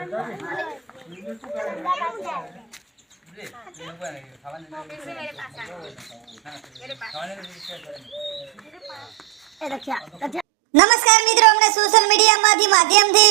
નમસ્કાર મિત્રો, અમને સોશિયલ મીડિયામાંથી માધ્યમથી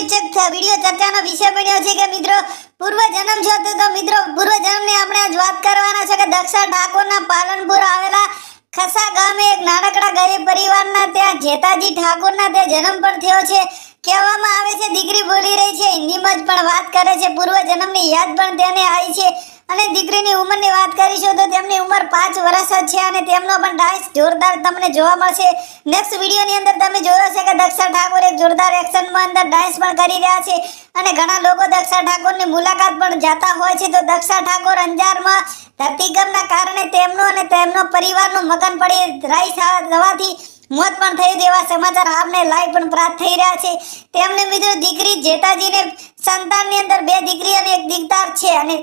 વિડિયો ચર્ચાનો વિષય બન્યો છે કે મિત્રો પૂર્વ જન્મ છે. તો મિત્રો પૂર્વ જન્મની આપણે આજ વાત કરવાના છે કે દક્ષા ઠાકોરના પાલનપુર આવેલા ખસા ગામે એક નાનકડા ગરીબ પરિવારના ત્યાં જેતાજી ઠાકોરના ત્યાં જન્મ પણ થયો છે. કહેવામાં આવે છે દીકરી બોલી રહી છે, હિન્દીમાં જ પણ વાત કરે છે. પૂર્વ જન્મની યાદ પણ તેને આવી છે. અને દીકરીની ઉંમરની વાત કરીશું તો તેમની ઉંમર 5 વર્ષ જ છે અને તેમનો પણ ડાન્સ જોરદાર તમને જોવા મળશે. નેક્સ્ટ વિડીયોની અંદર તમે જોયો છે કે દક્ષા ઠાકોર એક જોરદાર એક્શનમાં અંદર ડાન્સ પણ કરી રહ્યા છે અને ઘણા લોકો દક્ષા ઠાકોરની મુલાકાત પણ જતા હોય છે. તો દક્ષા ઠાકોર અંજારમાં ધરતીકંપના કારણે તેમનો અને તેમનો પરિવારનું મકાન પડી રાઈ જવાથી મોત પણ થઈ તેવા સમાચાર આપને લાઈવ પણ પ્રાપ્ત થઈ રહ્યા છે. તેમને મિત્રો દીકરી જેતાજીને સંતાનની અંદર 2 દીકરી અને 1 દીકરા છે અને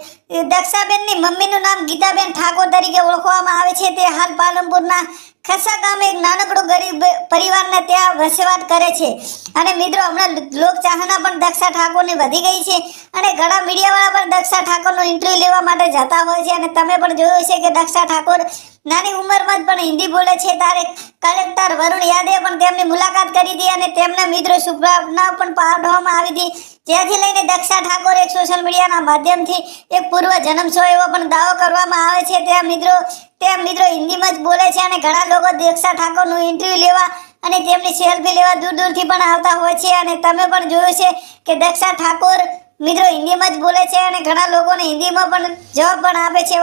દક્ષાબેનની મમ્મીનું નામ ગીતાબેન ઠાકોર તરીકે ઓળખવામાં આવે છે. તે હાલ પાલનપુરના ખસા ગામે એક નાનકડું ગરીબ પરિવારને ત્યાં વસવાટ કરે છે. અને મિત્રો હમણાં લોક ચાહના પણ દક્ષા ઠાકોરની વધી ગઈ છે અને ઘણા મીડિયાવાળા પણ દક્ષા ઠાકોરનો ઇન્ટરવ્યૂ લેવા માટે જતા હોય છે. અને તમે પણ જોયું છે કે દક્ષા ઠાકોર નાની ઉંમરમાં જ પણ હિન્દી બોલે છે. ત્યારે કલેક્ટર વરુણ યાદવે પણ તેમની મુલાકાત કરી હતી અને તેમના મિત્રો શુભકામનાઓ પણ પાઠવવામાં આવી હતી. જ્યાંથી લઈને દક્ષા ઠાકોર એક સોશિયલ મીડિયાના માધ્યમથી એક પૂર્વ જન્મ છો એવો પણ દાવો કરવામાં આવે છે. ત્યાં મિત્રો હિન્દીમાં જ બોલે છે અને ઘણા લોકો દક્ષા ઠાકોરનું ઇન્ટરવ્યૂ લેવા અને તેમની સેલ્ફી લેવા દૂર દૂરથી પણ આવતા હોય છે. અને તમે પણ જોયું છે કે દક્ષા ઠાકોર મિત્રો હિન્દીમાં જ બોલે છે અને ઘણા લોકોને હિન્દીમાં પણ જવાબ પણ આપે છે.